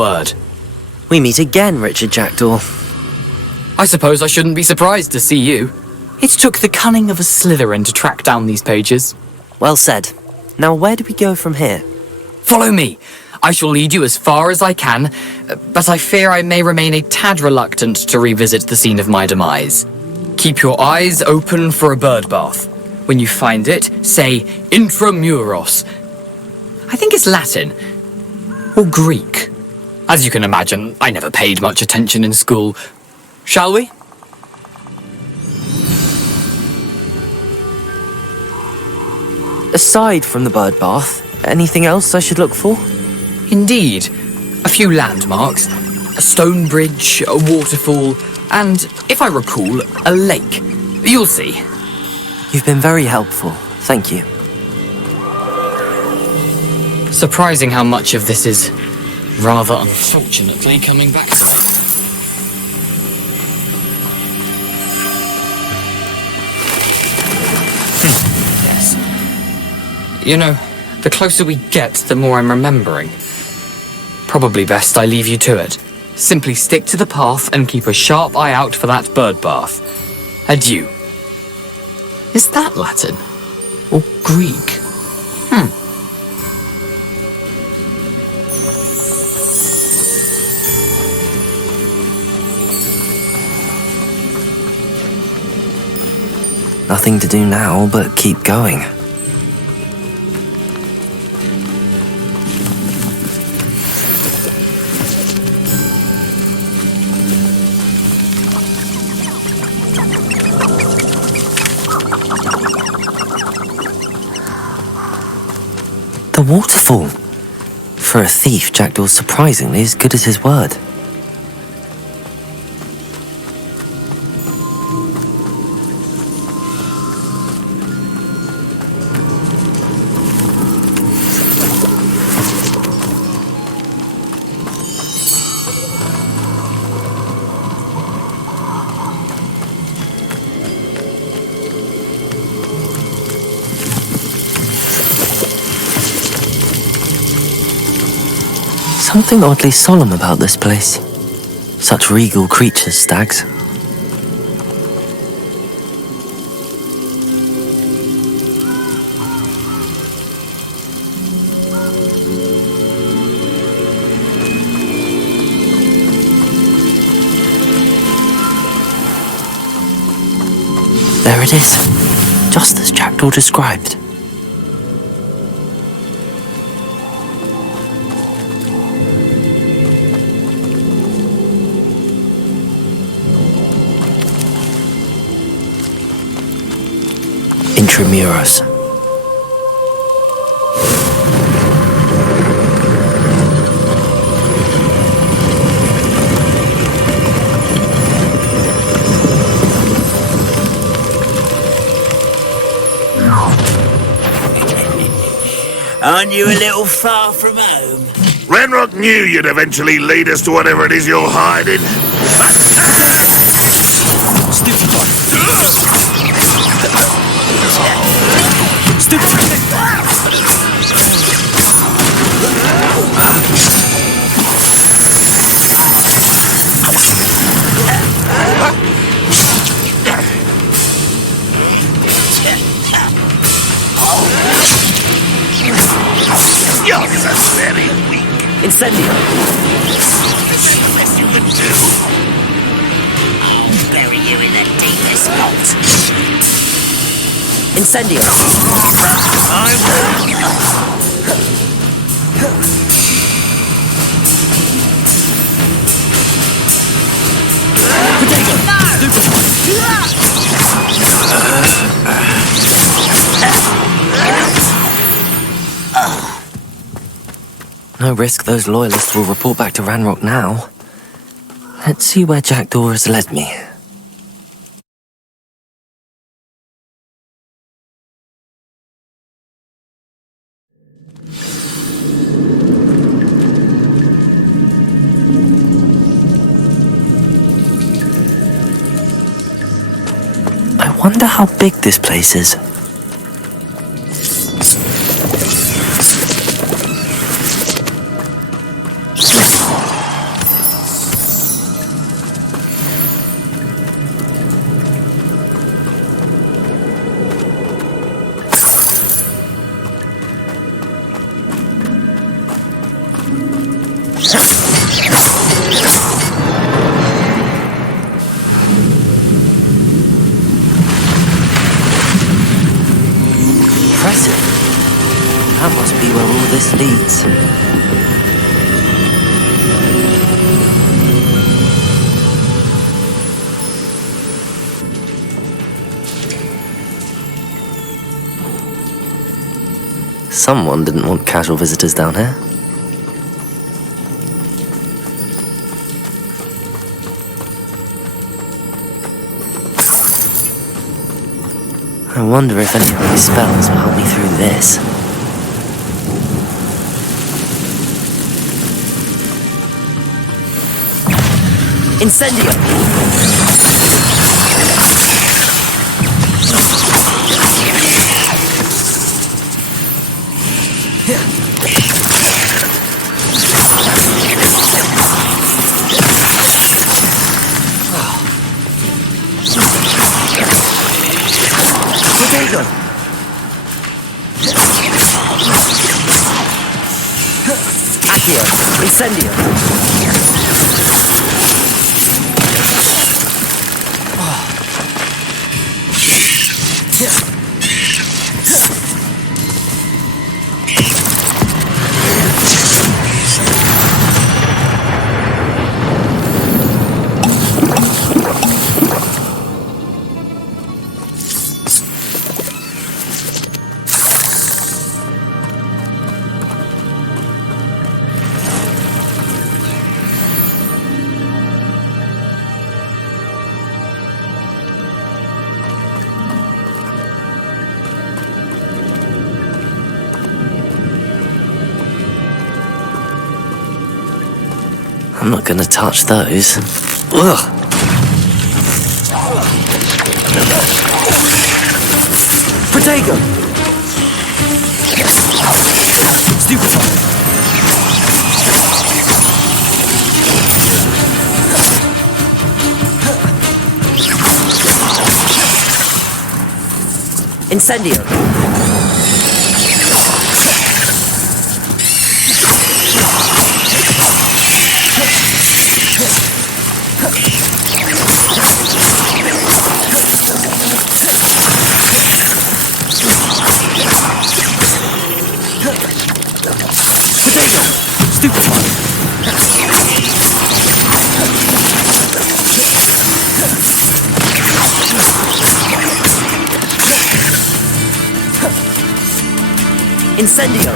word. We meet again, Richard Jackdaw. I suppose I shouldn't be surprised to see you. It took the cunning of a Slytherin to track down these pages. Well said. Now where do we go from here? Follow me. I shall lead you as far as I can, but I fear I may remain a tad reluctant to revisit the scene of my demise. Keep your eyes open for a bird bath. When you find it, say intramuros. I think it's Latin. Or Greek. As you can imagine, I never paid much attention in school. Shall we? Aside from the bird bath, anything else I should look for? Indeed. A few landmarks, a stone bridge, a waterfall, and, if I recall, a lake. You'll see. You've been very helpful. Thank you. Surprising how much of this is rather unfortunately coming back to me. Yes. You know, the closer we get, the more I'm remembering. Probably best I leave you to it. Simply stick to the path and keep a sharp eye out for that bird bath. Adieu. Is that Latin? Or Greek? Nothing to do now but keep going. The waterfall. For a thief, Jackdaw's surprisingly as good as his word. Something oddly solemn about this place. Such regal creatures, stags. There it is, just as Jackdaw described. Intramuros. Aren't you a little far from home? Ranrock knew you'd eventually lead us to whatever it is you're hiding. Yours are very weak. Incendio! Is that the best you could do? I'll bury you in the deepest vault. Incendio! No risk those loyalists will report back to Ranrock now. Let's see where Jackdaw has led me. I wonder how big this place is. this leads. Someone didn't want casual visitors down here. I wonder if any of these spells will help me through this. Incendio! Accio, Incendio! I'm not gonna touch those. Ugh! Protego! Stupefy! Incendio! Incendio!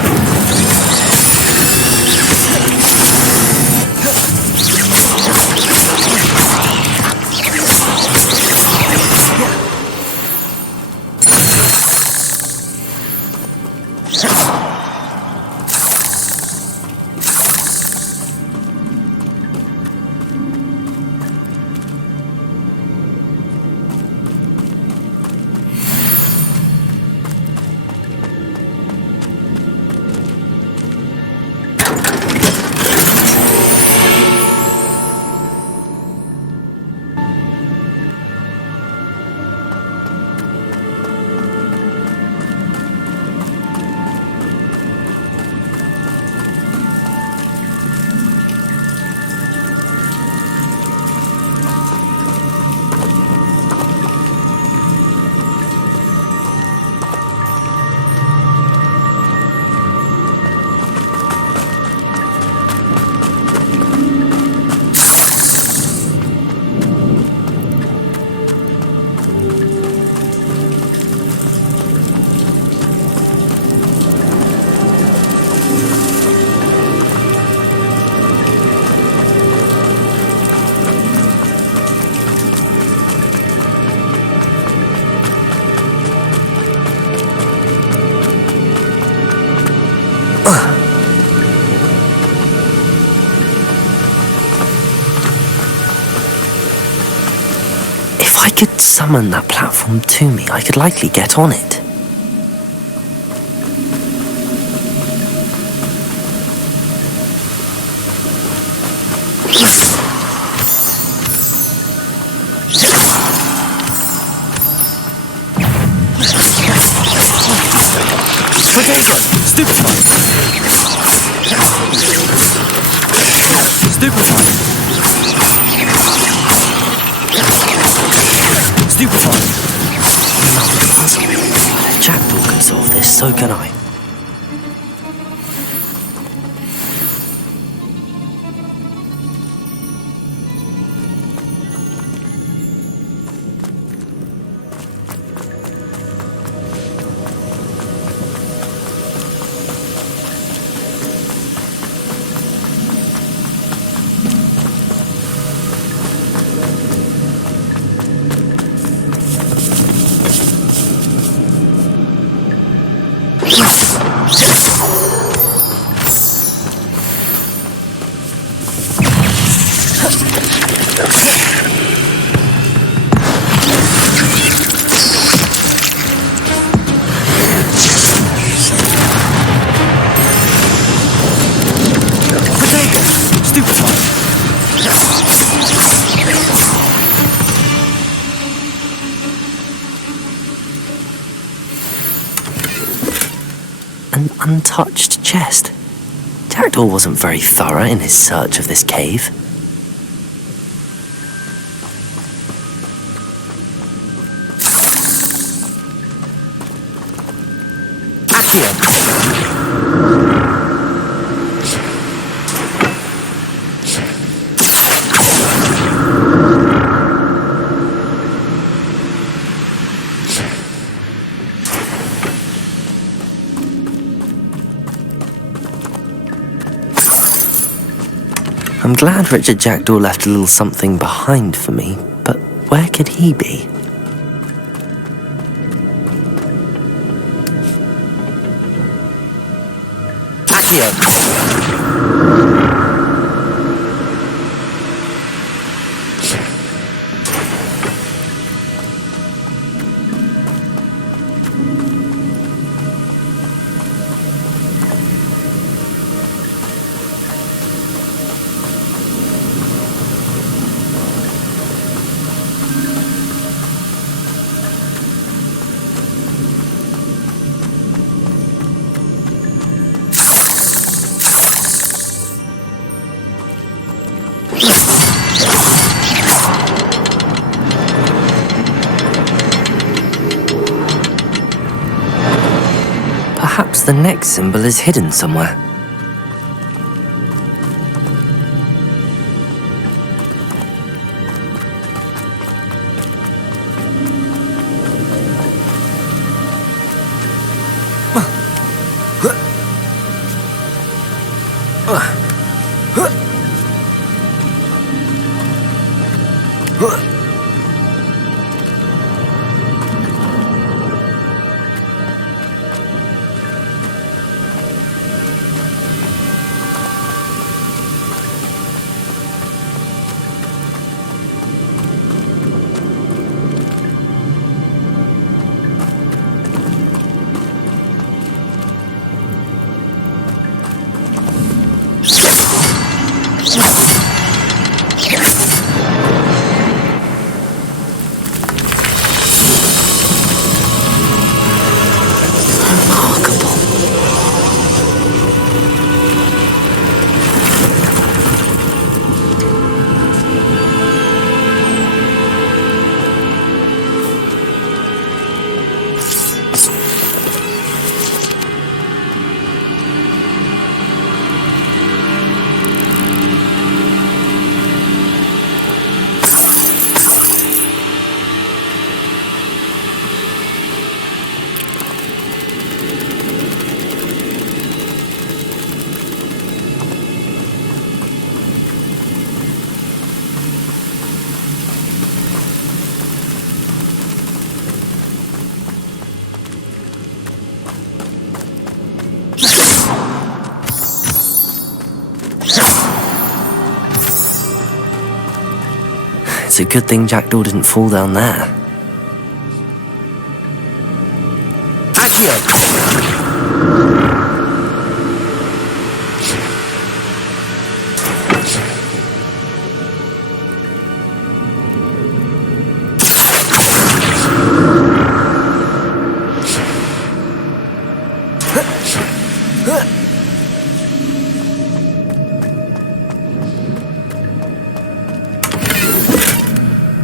If I could summon that platform to me, I could likely get on it. Potato! Stupefy! Stupefy! Stupefy! Jackdaw can solve this, so can I. untouched chest. Jackdaw wasn't very thorough in his search of this cave. Accio! I'm glad Richard Jackdaw left a little something behind for me, but where could he be? Accio! Perhaps the next symbol is hidden somewhere. It's a good thing Jackdaw didn't fall down there. Accio!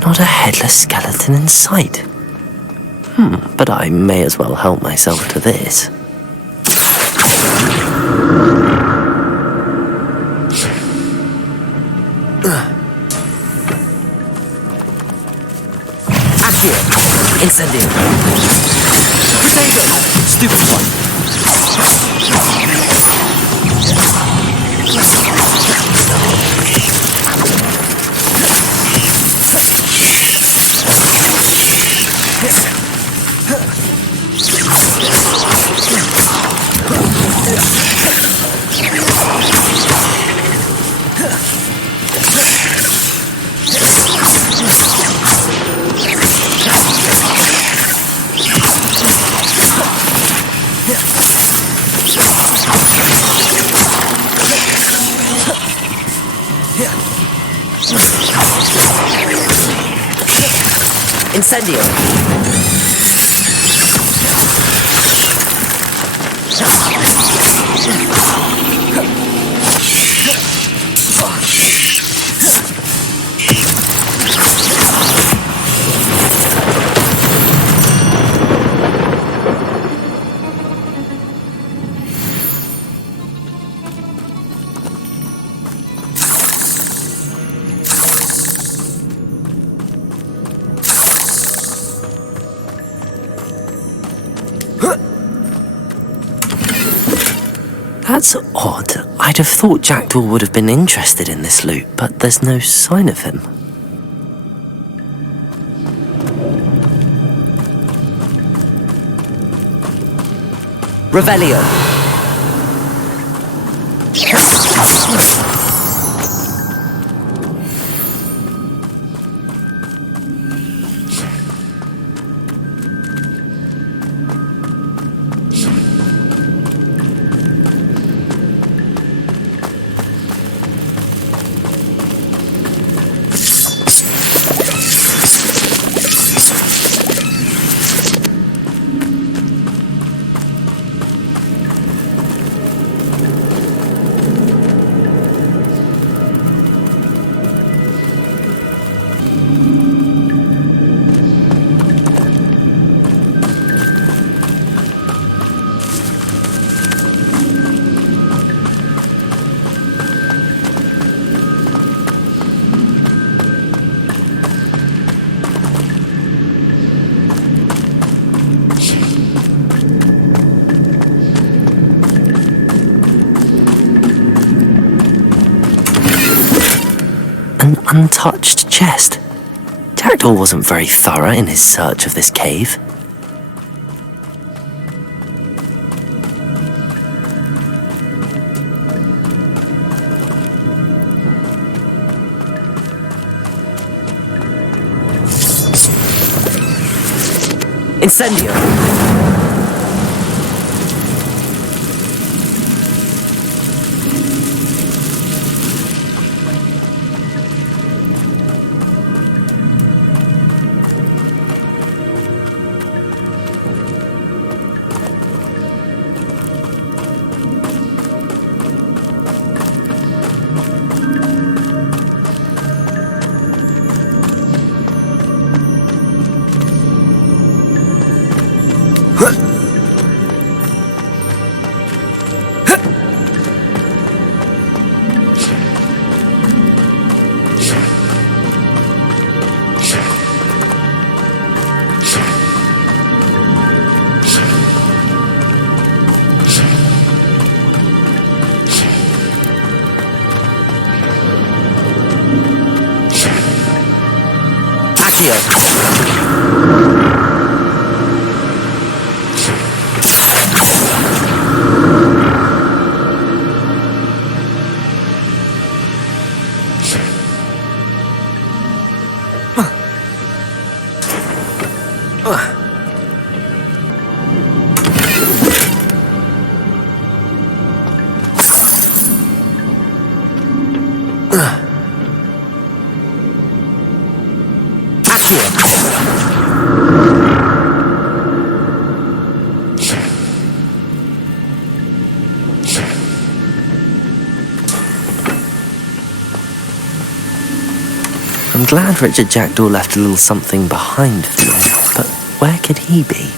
Not a headless skeleton in sight. But I may as well help myself to this. Accio! Incendio! Crusader! Stupefy! Incendio! That's odd. I'd have thought Jackdaw would have been interested in this loot, but there's no sign of him. Revelio. An untouched chest. Jackdaw wasn't very thorough in his search of this cave. Incendio! I'm glad Richard Jackdaw left a little something behind for me, but where could he be?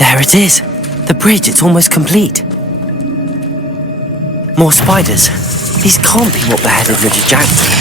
There it is. The bridge, it's almost complete. More spiders. These can't be what beheaded Richard Jackson.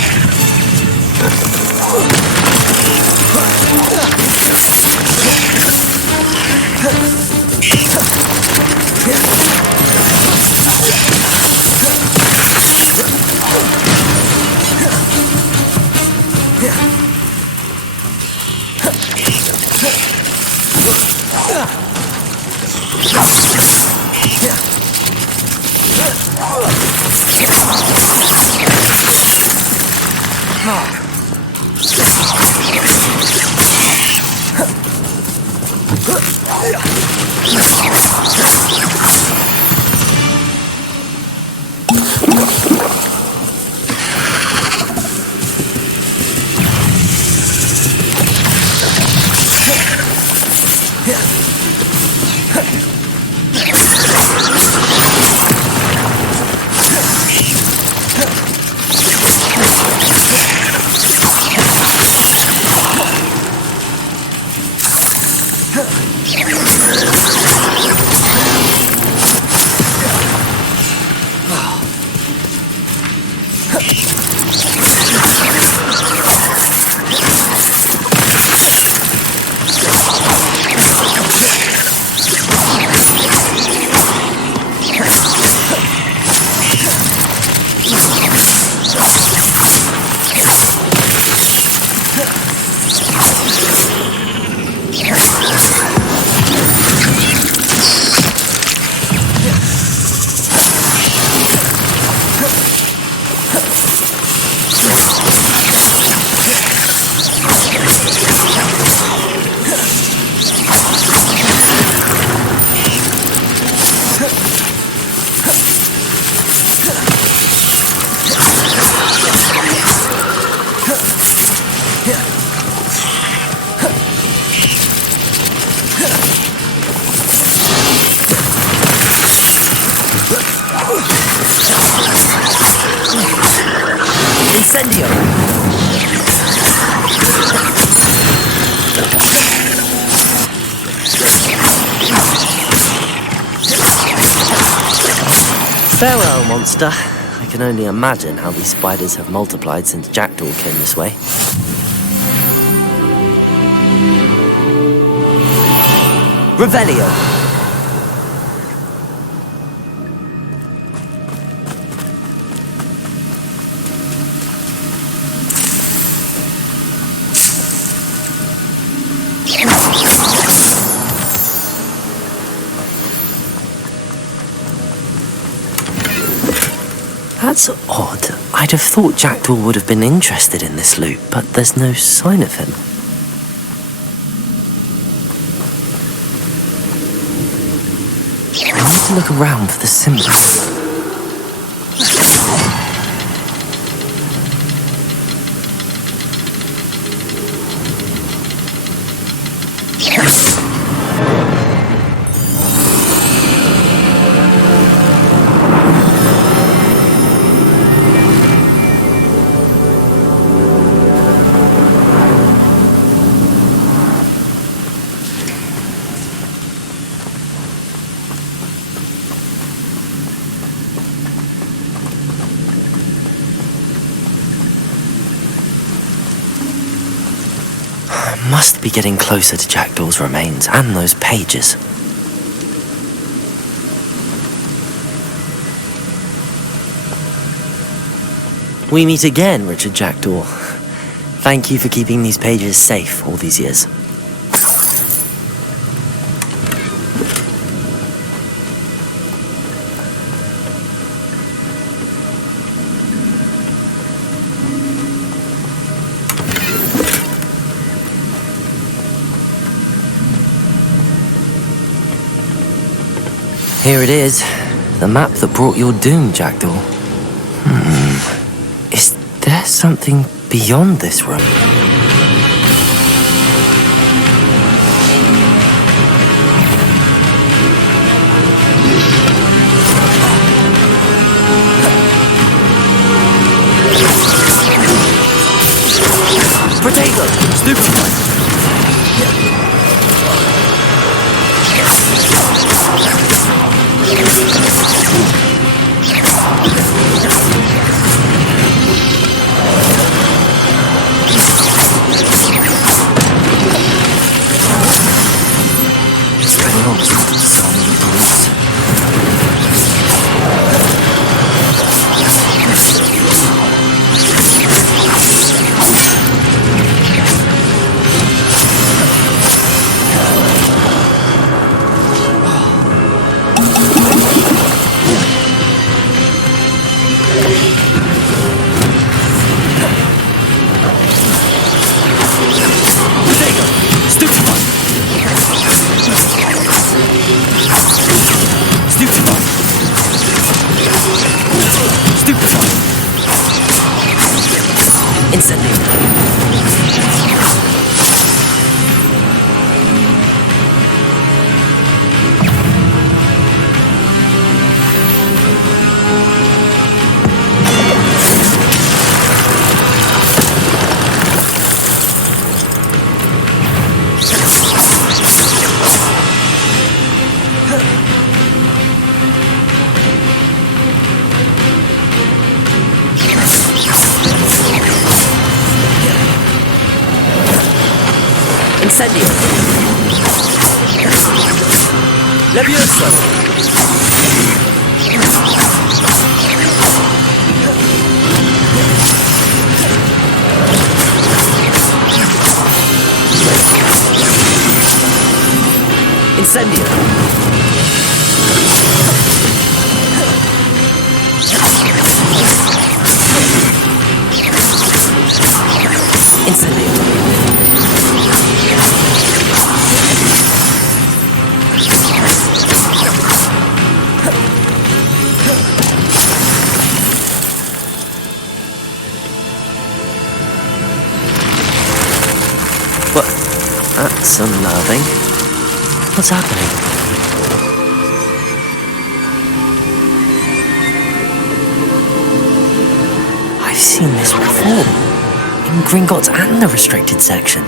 Incendio! Farewell, monster. I can only imagine how these spiders have multiplied since Jackdaw came this way. Revelio! That's odd. I'd have thought Jackdaw would have been interested in this loot, but there's no sign of him. I need to look around for the symbols. Must be getting closer to Jackdaw's remains and those pages. We meet again, Richard Jackdaw. Thank you for keeping these pages safe all these years. Here it is, the map that brought your doom, Jackdaw. Is there something beyond this room? Potato! Stupid! Spreading on, zombie brutes. Incendio. Levioso. Incendio. Incendio. What? That's unnerving. What's happening? I've seen this before. In Gringotts and the restricted section.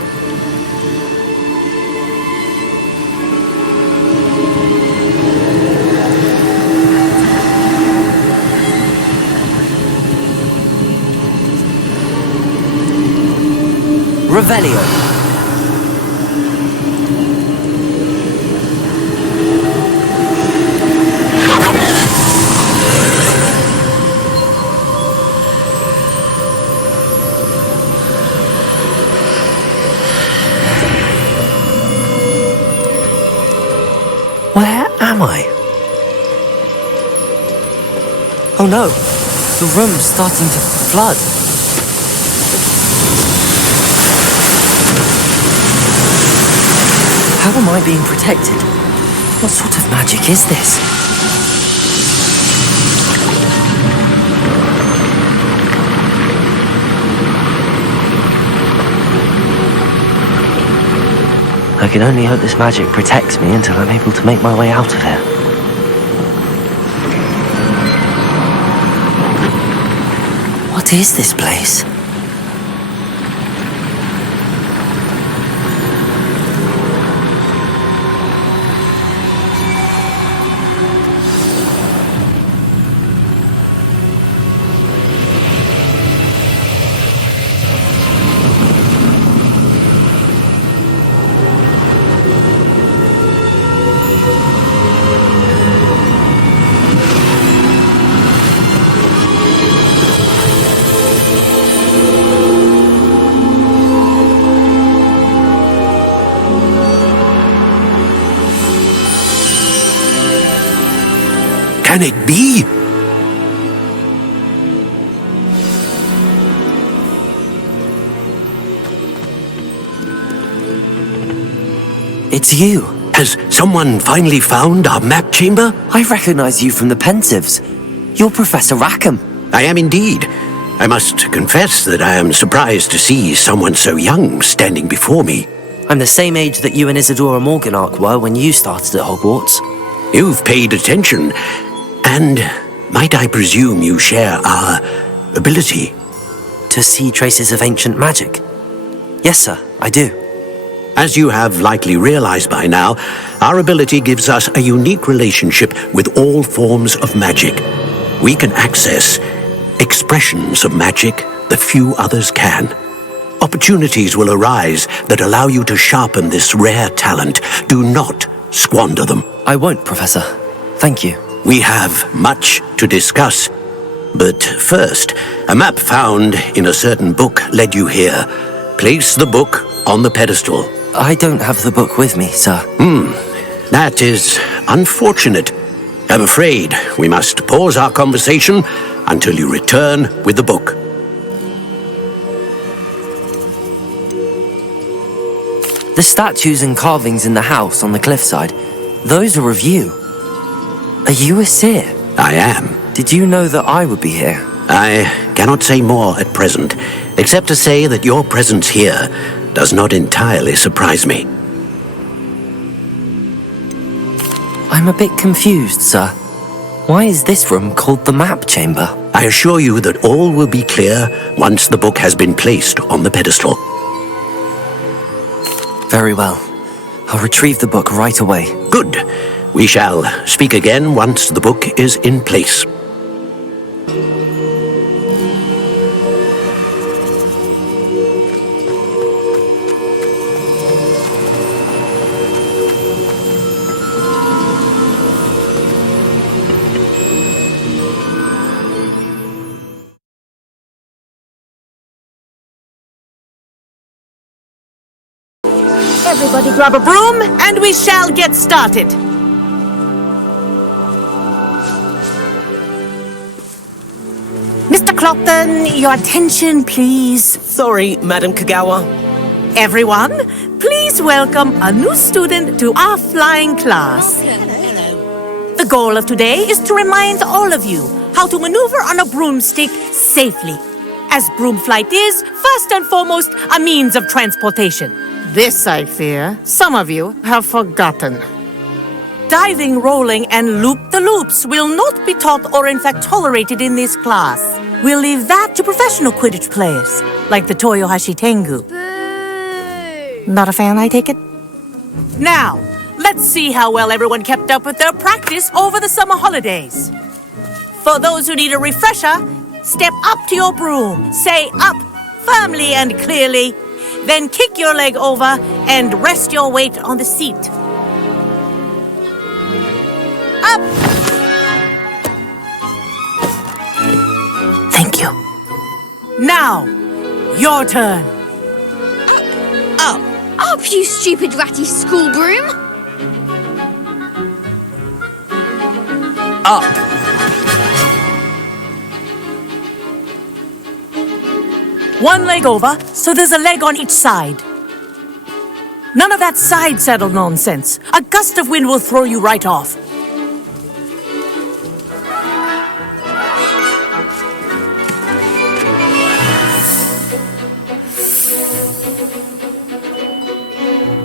Revelio. Where am I? Oh no, the room's starting to flood. How am I being protected? What sort of magic is this? I can only hope this magic protects me until I'm able to make my way out of here. What is this place? Can it be? It's you. Has someone finally found our map chamber? I recognize you from the Pensieves. You're Professor Rackham. I am indeed. I must confess that I am surprised to see someone so young standing before me. I'm the same age that you and Isadora Morganach were when you started at Hogwarts. You've paid attention, and might I presume you share our ability? To see traces of ancient magic? Yes, sir, I do. As you have likely realized by now, our ability gives us a unique relationship with all forms of magic. We can access expressions of magic that few others can. Opportunities will arise that allow you to sharpen this rare talent. Do not squander them. I won't, Professor. Thank you. We have much to discuss. But first, a map found in a certain book led you here. Place the book on the pedestal. I don't have the book with me, sir. That is unfortunate. I'm afraid we must pause our conversation until you return with the book. The statues and carvings in the house on the cliffside, those are of you. Are you a seer? I am. Did you know that I would be here? I cannot say more at present, except to say that your presence here does not entirely surprise me. I'm a bit confused, sir. Why is this room called the map chamber? I assure you that all will be clear once the book has been placed on the pedestal. Very well. I'll retrieve the book right away. Good. We shall speak again once the book is in place. Everybody grab a broom, and we shall get started. Mr. Clopton, your attention, please. Sorry, Madam Kagawa. Everyone, please welcome a new student to our flying class. The goal of today is to remind all of you how to maneuver on a broomstick safely, as broom flight is, first and foremost, a means of transportation. This, I fear, some of you have forgotten. Diving, rolling, and loop-the-loops will not be taught or in fact tolerated in this class. We'll leave that to professional Quidditch players, like the Toyohashi Tengu. Boo! Not a fan, I take it? Now, let's see how well everyone kept up with their practice over the summer holidays. For those who need a refresher, step up to your broom, say up firmly and clearly, then kick your leg over and rest your weight on the seat. Up! Thank you. Now, your turn. Up! Up, you stupid ratty school broom! Up! One leg over, so there's a leg on each side. None of that side saddle nonsense. A gust of wind will throw you right off.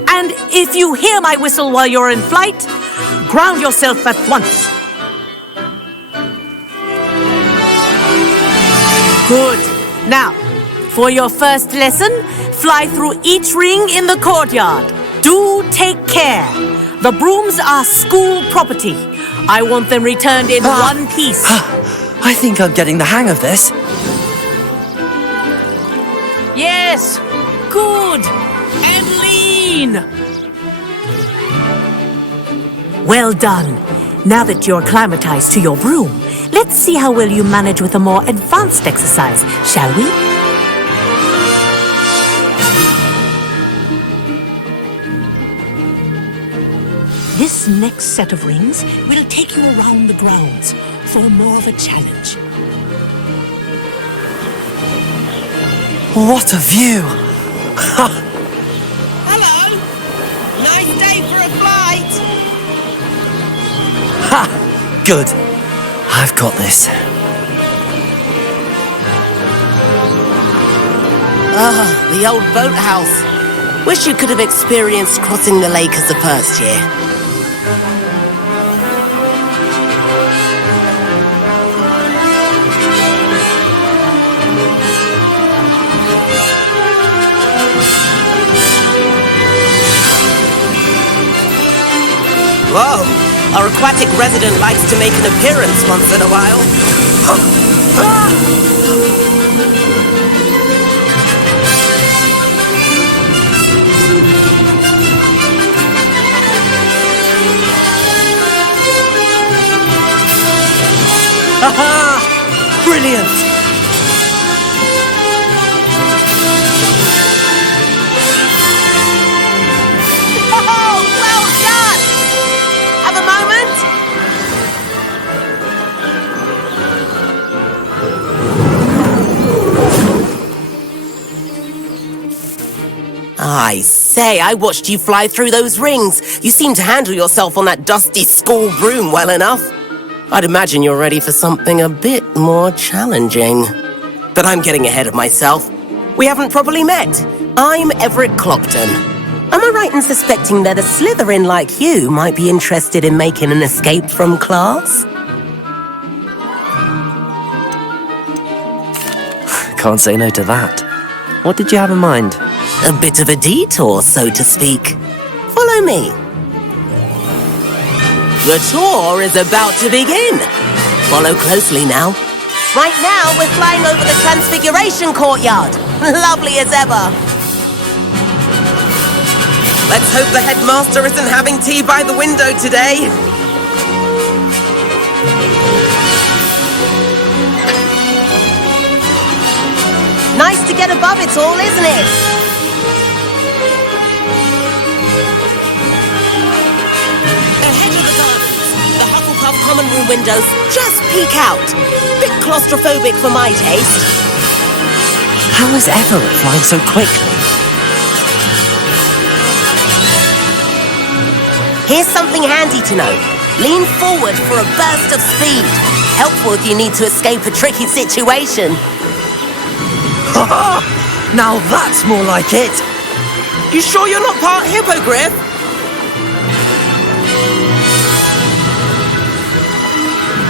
And if you hear my whistle while you're in flight, ground yourself at once. Good. Now, for your first lesson, fly through each ring in the courtyard. Do take care. The brooms are school property. I want them returned in one piece. I think I'm getting the hang of this. Yes, good, and lean. Well done. Now that you're acclimatized to your broom, let's see how well you manage with a more advanced exercise, shall we? This next set of rings will take you around the grounds for more of a challenge. What a view! Hello! Nice day for a flight! Ha! Good. I've got this. Ah, the old boathouse. Wish you could have experienced crossing the lake as a first year. Whoa! Our aquatic resident likes to make an appearance once in a while. Aha! Brilliant! Oh, well done! Have a moment? I say, I watched you fly through those rings. You seem to handle yourself on that dusty school broom well enough. I'd imagine you're ready for something a bit more challenging. But I'm getting ahead of myself. We haven't properly met. I'm Everett Clopton. Am I right in suspecting that a Slytherin like you might be interested in making an escape from class? Can't say no to that. What did you have in mind? A bit of a detour, so to speak. Follow me. The tour is about to begin. Follow closely now. Right now, we're flying over the Transfiguration Courtyard. Lovely as ever. Let's hope the headmaster isn't having tea by the window today. Nice to get above it all, isn't it? Ahead of the gardens, the Hufflepuff common room windows just peek out. Bit claustrophobic for my taste. How is Everett flying so quickly? Here's something handy to know. Lean forward for a burst of speed. Helpful if you need to escape a tricky situation. Now that's more like it! You sure you're not part hippogriff?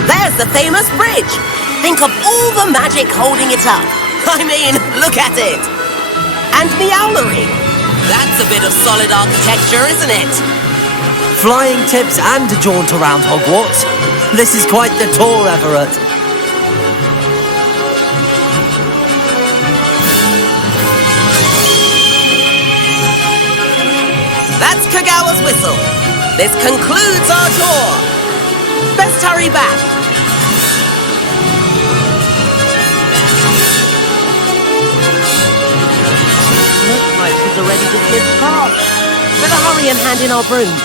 There's the famous bridge. Think of all the magic holding it up. I mean, look at it. And Meowlery. That's a bit of solid architecture, isn't it? Flying tips and a jaunt around Hogwarts. This is quite the tour, Everett. That's Kagawa's whistle. This concludes our tour. Best hurry back. Looks like she's already dismissed class. Better hurry and hand in our brooms.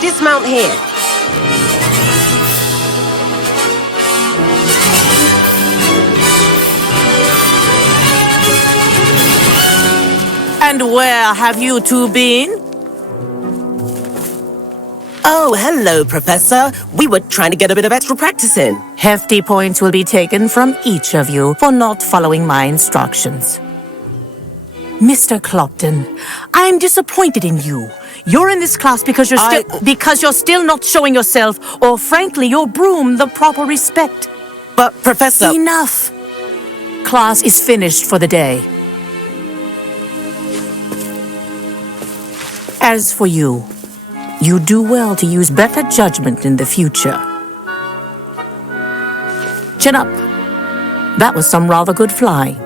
Dismount here. And where have you two been? Oh, hello, Professor. We were trying to get a bit of extra practice in. Hefty points will be taken from each of you for not following my instructions. Mr. Clopton, I'm disappointed in you. You're in this class because you're still not showing yourself, or frankly, your broom the proper respect. But, Professor... Enough. Class is finished for the day. As for you, you do well to use better judgment in the future. Chin up. That was some rather good flying.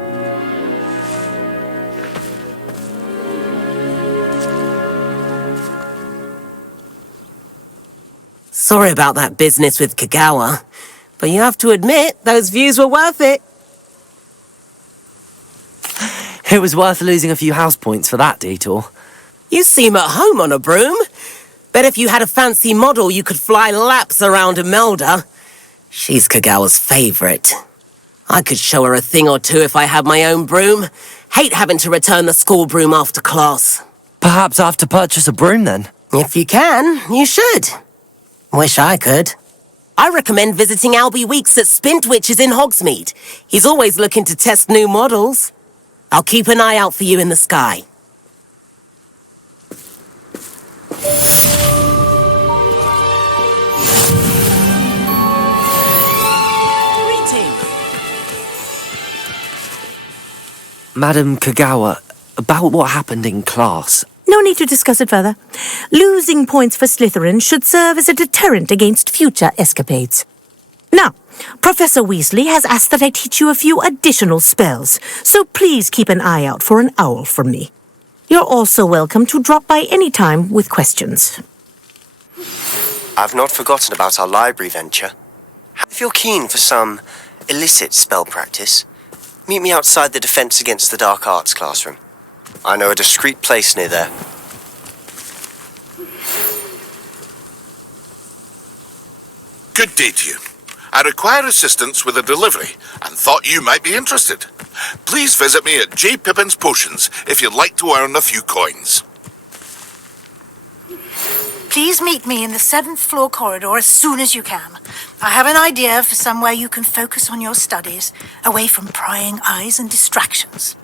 Sorry about that business with Kagawa, but you have to admit, those views were worth it. It was worth losing a few house points for that detour. You seem at home on a broom. Bet if you had a fancy model, you could fly laps around Imelda. She's Kagawa's favorite. I could show her a thing or two if I had my own broom. Hate having to return the school broom after class. Perhaps I have to purchase a broom then? If you can, you should. Wish I could. I recommend visiting Albie Weeks at Spintwitches in Hogsmeade. He's always looking to test new models. I'll keep an eye out for you in the sky. Madam Kagawa, about what happened in class. No need to discuss it further. Losing points for Slytherin should serve as a deterrent against future escapades. Now, Professor Weasley has asked that I teach you a few additional spells, so please keep an eye out for an owl from me. You're also welcome to drop by any time with questions. I've not forgotten about our library venture. If you're keen for some illicit spell practice, meet me outside the Defense Against the Dark Arts classroom. I know a discreet place near there. Good day to you. I require assistance with a delivery and thought you might be interested. Please visit me at J. Pippin's Potions if you'd like to earn a few coins. Please meet me in the 7th floor corridor as soon as you can. I have an idea for somewhere you can focus on your studies, away from prying eyes and distractions.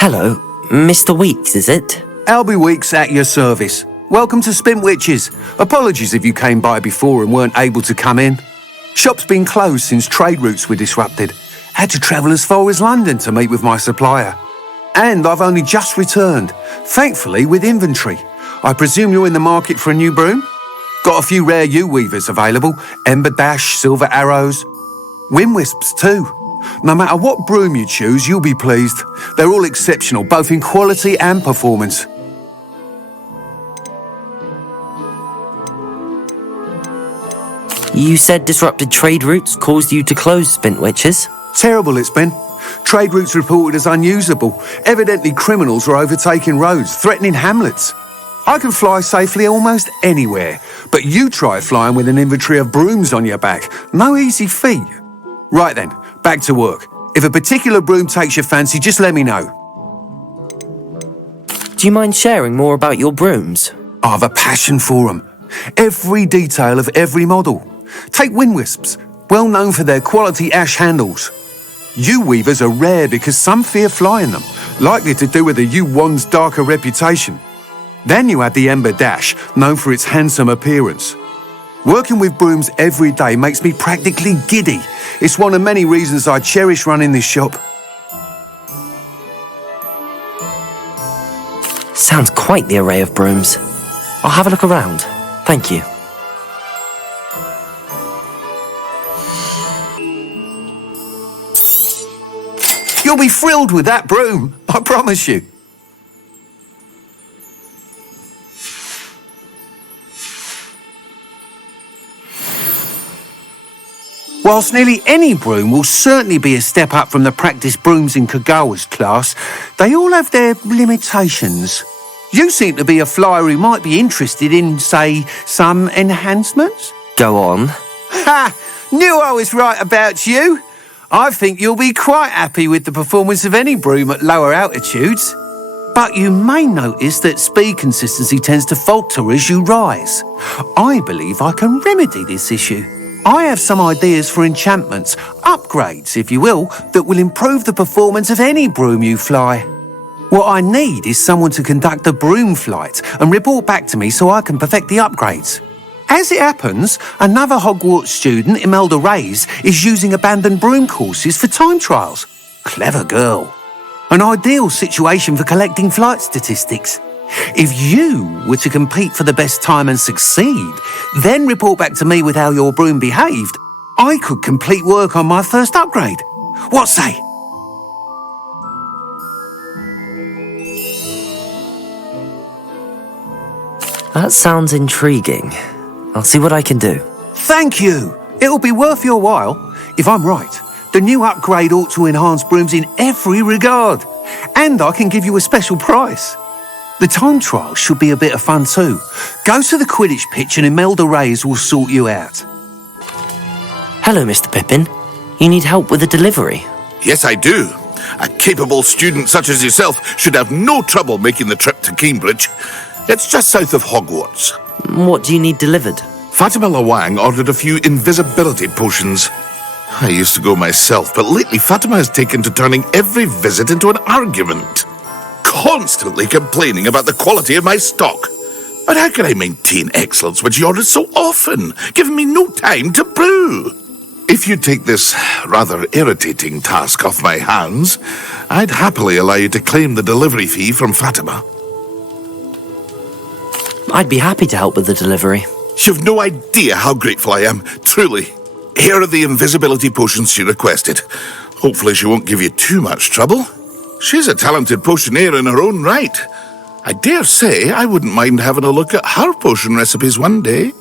Hello, Mr. Weeks, is it? Albie Weeks at your service. Welcome to Spintwitches. Apologies if you came by before and weren't able to come in. Shop's been closed since trade routes were disrupted. Had to travel as far as London to meet with my supplier. And I've only just returned, thankfully with inventory. I presume you're in the market for a new broom? Got a few rare U-weavers available. Ember Dash, Silver Arrows. Wind Wisps too. No matter what broom you choose, you'll be pleased. They're all exceptional, both in quality and performance. You said disrupted trade routes caused you to close Spintwitches? Terrible it's been. Trade routes reported as unusable. Evidently criminals were overtaking roads, threatening hamlets. I can fly safely almost anywhere, but you try flying with an inventory of brooms on your back. No easy feat. Right then, back to work. If a particular broom takes your fancy, just let me know. Do you mind sharing more about your brooms? I've a passion for them. Every detail of every model. Take Wind Wisps, well known for their quality ash handles. U-weavers are rare because some fear flying them, likely to do with the U-wand's darker reputation. Then you add the Ember Dash, known for its handsome appearance. Working with brooms every day makes me practically giddy. It's one of many reasons I cherish running this shop. Sounds quite the array of brooms. I'll have a look around. Thank you. You'll be thrilled with that broom, I promise you. Whilst nearly any broom will certainly be a step up from the practice brooms in Kagawa's class, they all have their limitations. You seem to be a flyer who might be interested in, say, some enhancements? Go on. Ha! Knew I was right about you. I think you'll be quite happy with the performance of any broom at lower altitudes. But you may notice that speed consistency tends to falter as you rise. I believe I can remedy this issue. I have some ideas for enchantments, upgrades, if you will, that will improve the performance of any broom you fly. What I need is someone to conduct a broom flight and report back to me so I can perfect the upgrades. As it happens, another Hogwarts student, Imelda Reyes, is using abandoned broom courses for time trials. Clever girl. An ideal situation for collecting flight statistics. If you were to compete for the best time and succeed, then report back to me with how your broom behaved, I could complete work on my first upgrade. What say? That sounds intriguing. I'll see what I can do. Thank you. It'll be worth your while. If I'm right, the new upgrade ought to enhance brooms in every regard. And I can give you a special price. The time trial should be a bit of fun too. Go to the Quidditch pitch and Imelda Reyes will sort you out. Hello, Mr. Pippin. You need help with a delivery? Yes, I do. A capable student such as yourself should have no trouble making the trip to Cambridge. It's just south of Hogwarts. What do you need delivered? Fatima Lawang ordered a few invisibility potions. I used to go myself, but lately Fatima has taken to turning every visit into an argument. Constantly complaining about the quality of my stock. But how can I maintain excellence when she orders so often, giving me no time to brew? If you take this rather irritating task off my hands, I'd happily allow you to claim the delivery fee from Fatima. I'd be happy to help with the delivery. You've no idea how grateful I am, truly. Here are the invisibility potions she requested. Hopefully she won't give you too much trouble. She's a talented potioneer in her own right. I dare say I wouldn't mind having a look at her potion recipes one day.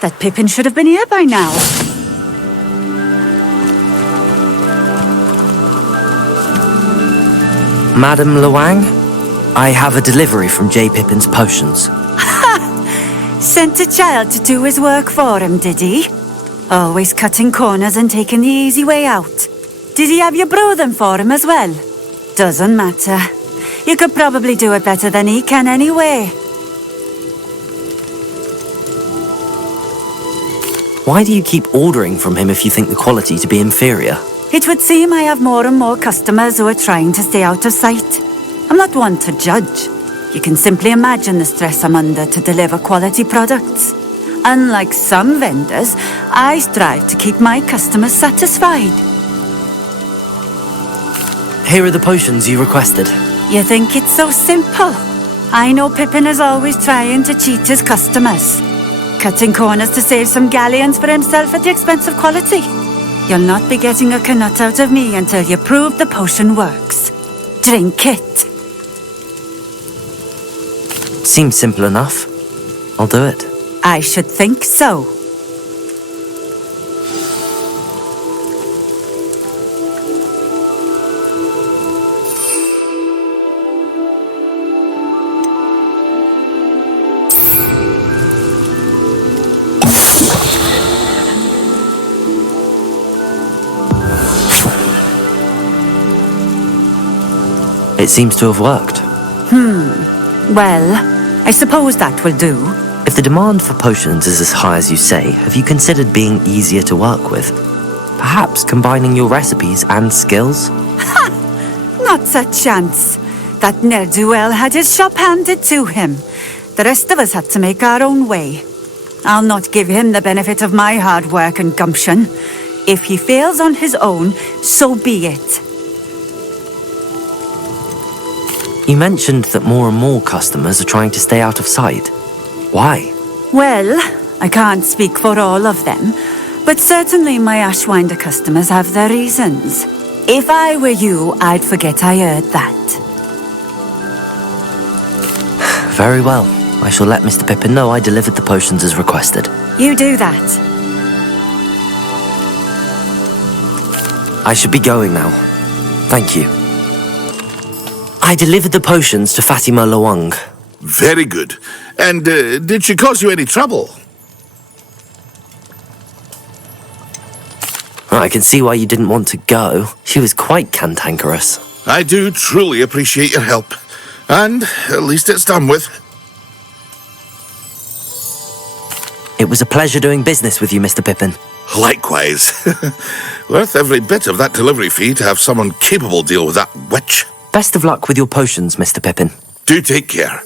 That Pippin should have been here by now. Madam Luang, I have a delivery from J. Pippin's potions. Sent a child to do his work for him, did he? Always cutting corners and taking the easy way out. Did he have you brew them for him as well? Doesn't matter. You could probably do it better than he can anyway. Why do you keep ordering from him if you think the quality to be inferior? It would seem I have more and more customers who are trying to stay out of sight. I'm not one to judge. You can simply imagine the stress I'm under to deliver quality products. Unlike some vendors, I strive to keep my customers satisfied. Here are the potions you requested. You think it's so simple? I know Pippin is always trying to cheat his customers. Cutting corners to save some galleons for himself at the expense of quality. You'll not be getting a canut out of me until you prove the potion works. Drink it. Seems simple enough. I'll do it. I should think so. It seems to have worked. Well, I suppose that will do. If the demand for potions is as high as you say, have you considered being easier to work with? Perhaps combining your recipes and skills? Not a chance. That ne'er-do-well had his shop handed to him. The rest of us had to make our own way. I'll not give him the benefit of my hard work and gumption. If he fails on his own, so be it. You mentioned that more and more customers are trying to stay out of sight. Why? Well, I can't speak for all of them, but certainly my Ashwinder customers have their reasons. If I were you, I'd forget I heard that. Very well. I shall let Mr. Pippin know I delivered the potions as requested. You do that. I should be going now. Thank you. I delivered the potions to Fatima Lawang. Very good. And did she cause you any trouble? I can see why you didn't want to go. She was quite cantankerous. I do truly appreciate your help. And at least it's done with. It was a pleasure doing business with you, Mr. Pippin. Likewise. Worth every bit of that delivery fee to have someone capable deal with that witch. Best of luck with your potions, Mr. Pippin. Do take care.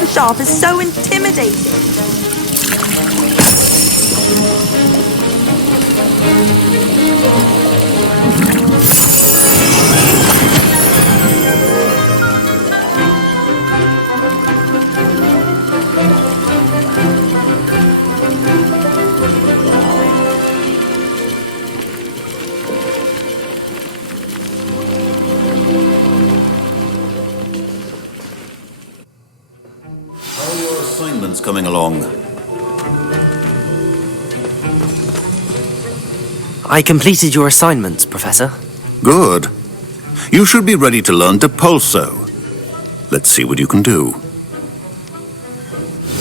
The shop is so intimidating. Assignments coming along. I completed your assignments, Professor. Good. You should be ready to learn to pulso. Let's see what you can do.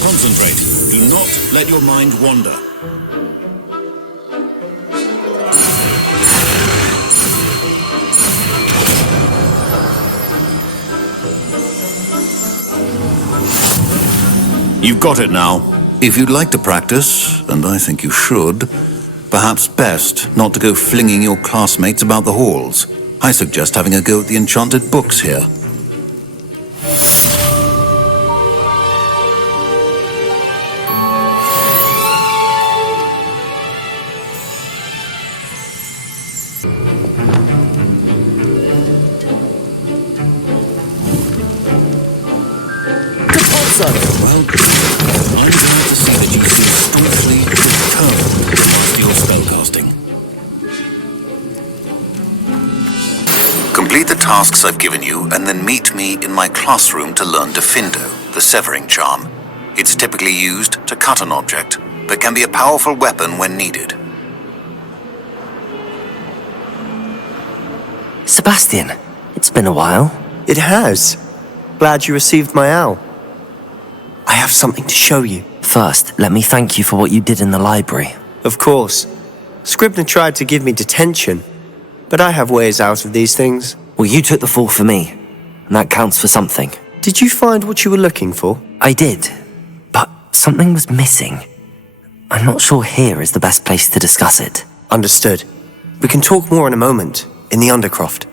Concentrate. Do not let your mind wander. You've got it now. If you'd like to practice, and I think you should, perhaps best not to go flinging your classmates about the halls. I suggest having a go at the enchanted books here. Well, I'm glad to see that you seem staunchly determined to your spellcasting. Complete the tasks I've given you, and then meet me in my classroom to learn Defindo, the severing charm. It's typically used to cut an object, but can be a powerful weapon when needed. Sebastian, it's been a while. It has. Glad you received my owl. I have something to show you. First, let me thank you for what you did in the library. Of course. Scribner tried to give me detention, but I have ways out of these things. Well, you took the fall for me, and that counts for something. Did you find what you were looking for? I did, but something was missing. I'm not sure here is the best place to discuss it. Understood. We can talk more in a moment, in the Undercroft.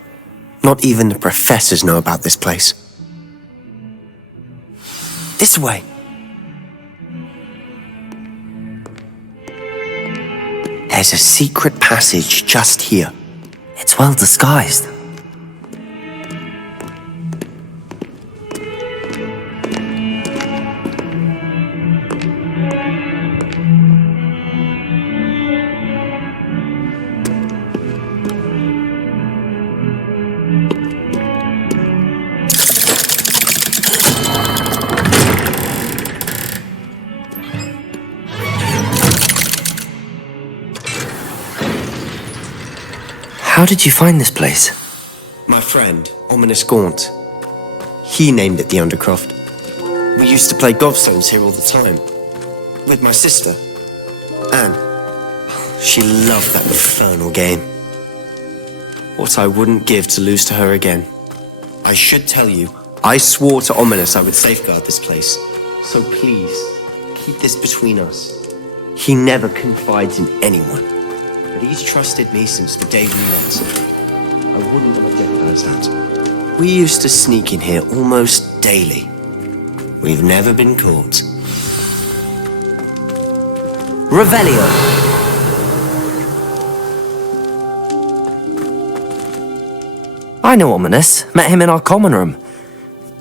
Not even the professors know about this place. This way. There's a secret passage just here. It's well disguised. How did you find this place? My friend, Ominous Gaunt. He named it the Undercroft. We used to play gobstones here all the time. With my sister, Anne. She loved that infernal game. What I wouldn't give to lose to her again. I should tell you, I swore to Ominous I would safeguard this place. So please, keep this between us. He never confides in anyone, but he's trusted me since the day we met. I wouldn't want to jeopardize that. We used to sneak in here almost daily. We've never been caught. Revelio. I know Ominous. Met him in our common room.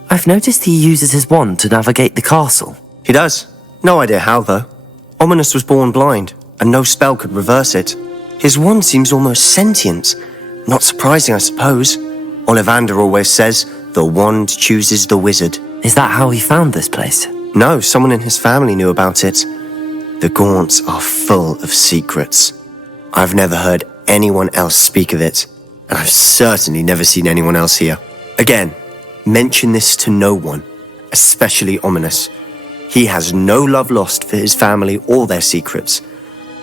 I've noticed he uses his wand to navigate the castle. He does. No idea how, though. Ominous was born blind, and no spell could reverse it. His wand seems almost sentient. Not surprising, I suppose. Ollivander always says, the wand chooses the wizard. Is that how he found this place? No, someone in his family knew about it. The Gaunts are full of secrets. I've never heard anyone else speak of it, and I've certainly never seen anyone else here. Again, mention this to no one, especially Ominous. He has no love lost for his family or their secrets,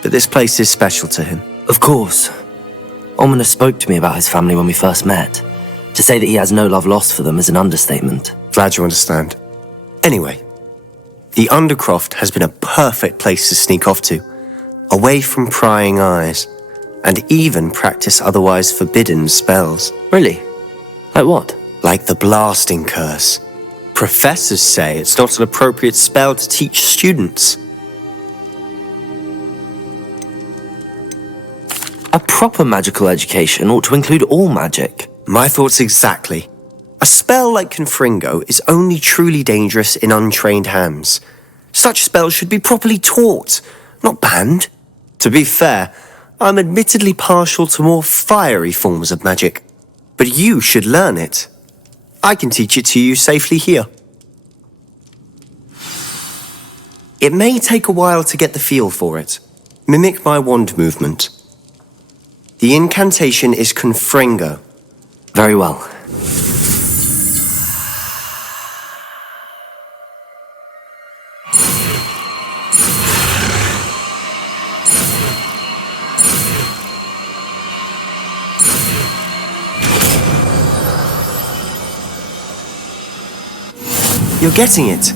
but this place is special to him. Of course. Ominous spoke to me about his family when we first met. To say that he has no love lost for them is an understatement. Glad you understand. Anyway, the Undercroft has been a perfect place to sneak off to, away from prying eyes, and even practice otherwise forbidden spells. Really? Like what? Like the blasting curse. Professors say it's not an appropriate spell to teach students. A proper magical education ought to include all magic. My thoughts exactly. A spell like Confringo is only truly dangerous in untrained hands. Such spells should be properly taught, not banned. To be fair, I'm admittedly partial to more fiery forms of magic. But you should learn it. I can teach it to you safely here. It may take a while to get the feel for it. Mimic my wand movement. The incantation is Confringo. Very well. You're getting it.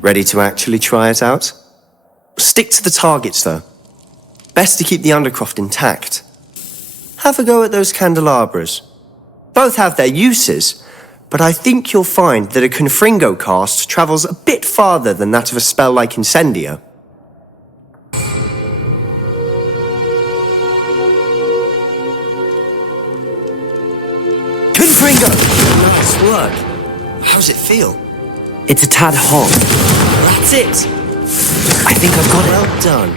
Ready to actually try it out? Stick to the targets, though. Best to keep the Undercroft intact. Have a go at those candelabras. Both have their uses, but I think you'll find that a Confringo cast travels a bit farther than that of a spell like Incendio. Confringo! Nice work. How's it feel? It's a tad hot. That's it! I think I've got it. Well done.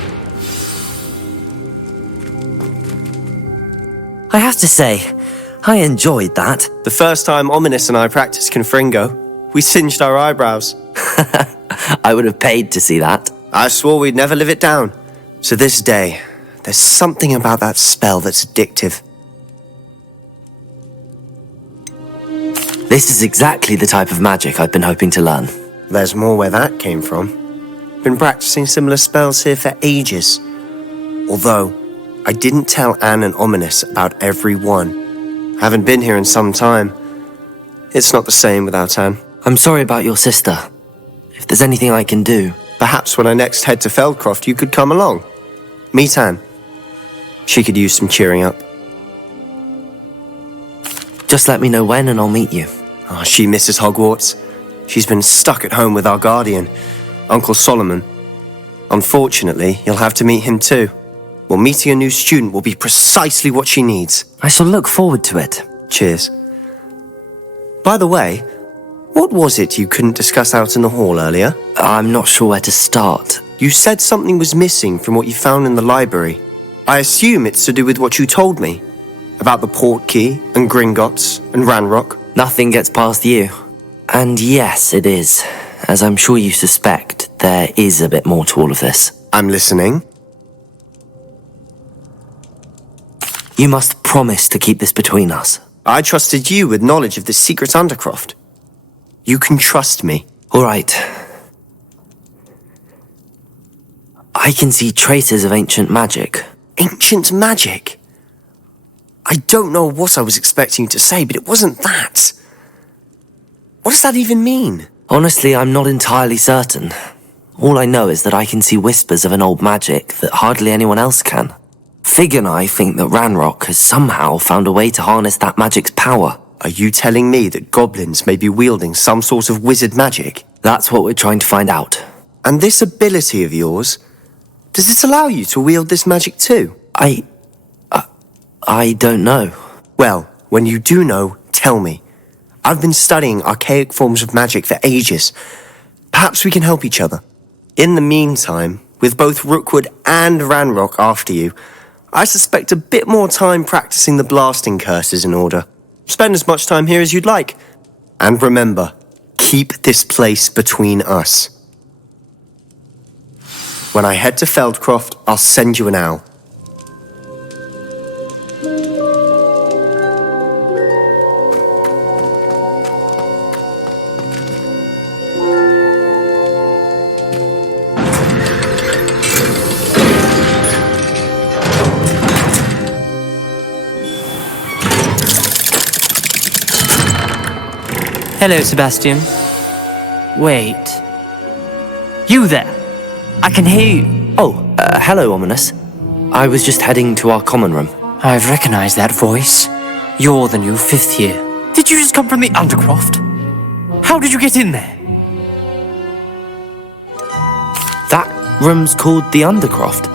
I have to say, I enjoyed that. The first time Ominous and I practiced Confringo, we singed our eyebrows. I would have paid to see that. I swore we'd never live it down. To this day, there's something about that spell that's addictive. This is exactly the type of magic I've been hoping to learn. There's more where that came from. Been practicing similar spells here for ages. Although, I didn't tell Anne and Ominous about every one. Haven't been here in some time. It's not the same without Anne. I'm sorry about your sister. If there's anything I can do... Perhaps when I next head to Feldcroft, you could come along. Meet Anne. She could use some cheering up. Just let me know when and I'll meet you. Oh, she misses Hogwarts. She's been stuck at home with our guardian, Uncle Solomon. Unfortunately, you'll have to meet him too. Well, meeting a new student will be precisely what she needs. I shall look forward to it. Cheers. By the way, what was it you couldn't discuss out in the hall earlier? I'm not sure where to start. You said something was missing from what you found in the library. I assume it's to do with what you told me. About the Portkey, and Gringotts, and Ranrock. Nothing gets past you. And yes, it is. As I'm sure you suspect, there is a bit more to all of this. I'm listening. You must promise to keep this between us. I trusted you with knowledge of the secret Undercroft. You can trust me. All right. I can see traces of ancient magic. Ancient magic? I don't know what I was expecting you to say, but it wasn't that. What does that even mean? Honestly, I'm not entirely certain. All I know is that I can see whispers of an old magic that hardly anyone else can. Fig and I think that Ranrock has somehow found a way to harness that magic's power. Are you telling me that goblins may be wielding some sort of wizard magic? That's what we're trying to find out. And this ability of yours, does this allow you to wield this magic too? I don't know. Well, when you do know, tell me. I've been studying archaic forms of magic for ages. Perhaps we can help each other. In the meantime, with both Rookwood and Ranrock after you, I suspect a bit more time practicing the blasting curse is in order. Spend as much time here as you'd like. And remember, keep this place between us. When I head to Feldcroft, I'll send you an owl. Hello, Sebastian. Wait. You there? I can hear you. Oh, hello, Ominous. I was just heading to our common room. I've recognized that voice. You're the new 5th year. Did you just come from the Undercroft? How did you get in there? That room's called the Undercroft.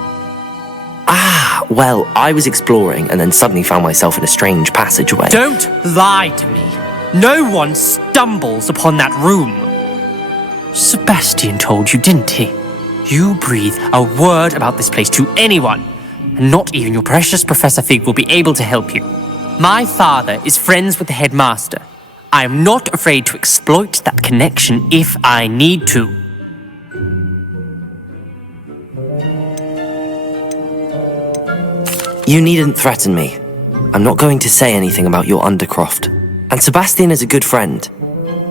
Ah, well, I was exploring and then suddenly found myself in a strange passageway. Don't lie to me. No one stumbles upon that room. Sebastian told you, didn't he? You breathe a word about this place to anyone, and not even your precious Professor Fig will be able to help you. My father is friends with the headmaster. I am not afraid to exploit that connection if I need to. You needn't threaten me. I'm not going to say anything about your Undercroft. And Sebastian is a good friend.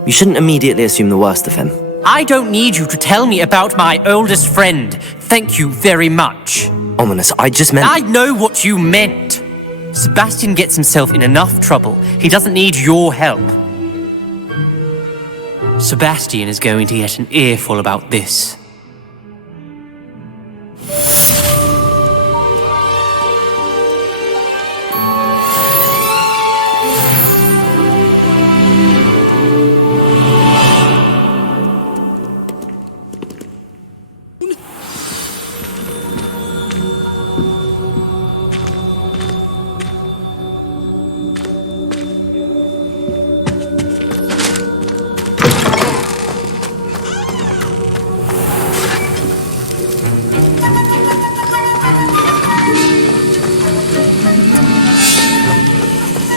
You shouldn't immediately assume the worst of him. I don't need you to tell me about my oldest friend. Thank you very much. Ominous, I just meant... I know what you meant. Sebastian gets himself in enough trouble. He doesn't need your help. Sebastian is going to get an earful about this.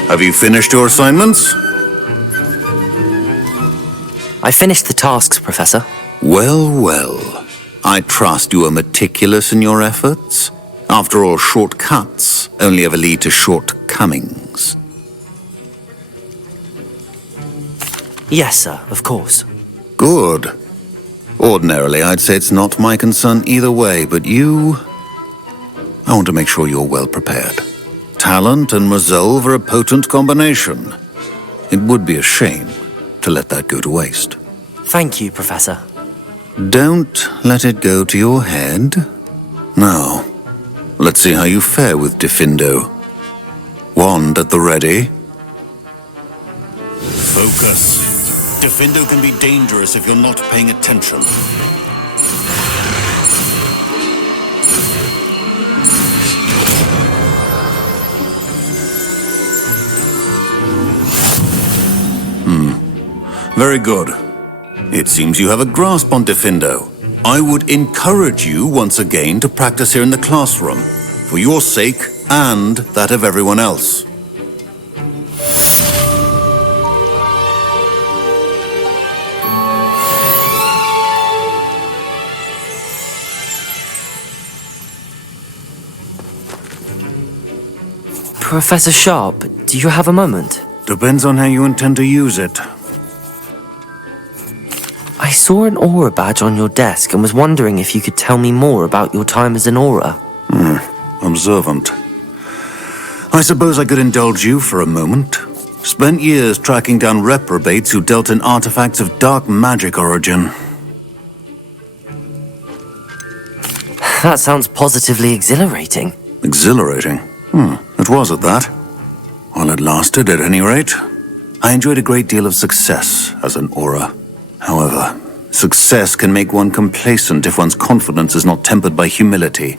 Have you finished your assignments? I finished the tasks, Professor. Well, well. I trust you are meticulous in your efforts. After all, shortcuts only ever lead to shortcomings. Yes, sir, of course. Good. Ordinarily, I'd say it's not my concern either way, but you... I want to make sure you're well prepared. Talent and resolve are a potent combination. It would be a shame to let that go to waste. Thank you, Professor. Don't let it go to your head. Now, let's see how you fare with Diffindo. Wand at the ready. Focus. Diffindo can be dangerous if you're not paying attention. Very good. It seems you have a grasp on Diffindo. I would encourage you once again to practice here in the classroom, for your sake and that of everyone else. Professor Sharp, do you have a moment? Depends on how you intend to use it. I saw an aura badge on your desk and was wondering if you could tell me more about your time as an aura. observant. I suppose I could indulge you for a moment. Spent years tracking down reprobates who dealt in artifacts of dark magic origin. That sounds positively exhilarating. Exhilarating? It was at that. While it lasted, at any rate. I enjoyed a great deal of success as an aura. However, success can make one complacent if one's confidence is not tempered by humility.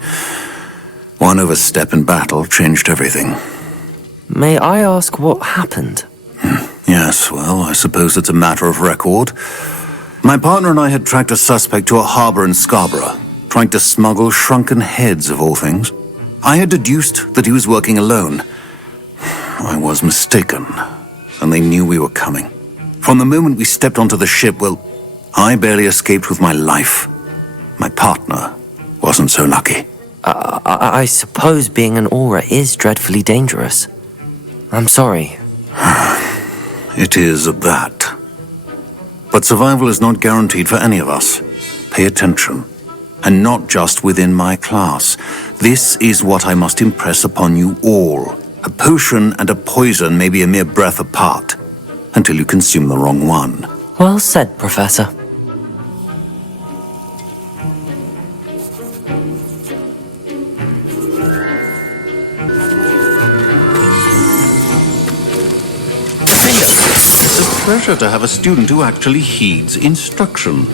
One overstep in battle changed everything. May I ask what happened? Yes, well, I suppose it's a matter of record. My partner and I had tracked a suspect to a harbor in Scarborough, trying to smuggle shrunken heads of all things. I had deduced that he was working alone. I was mistaken, and they knew we were coming. From the moment we stepped onto the ship, well, I barely escaped with my life. My partner wasn't so lucky. I suppose being an aura is dreadfully dangerous. I'm sorry. It is at that. But survival is not guaranteed for any of us. Pay attention. And not just within my class. This is what I must impress upon you all. A potion and a poison may be a mere breath apart, until you consume the wrong one. Well said, Professor. It's a pleasure to have a student who actually heeds instruction.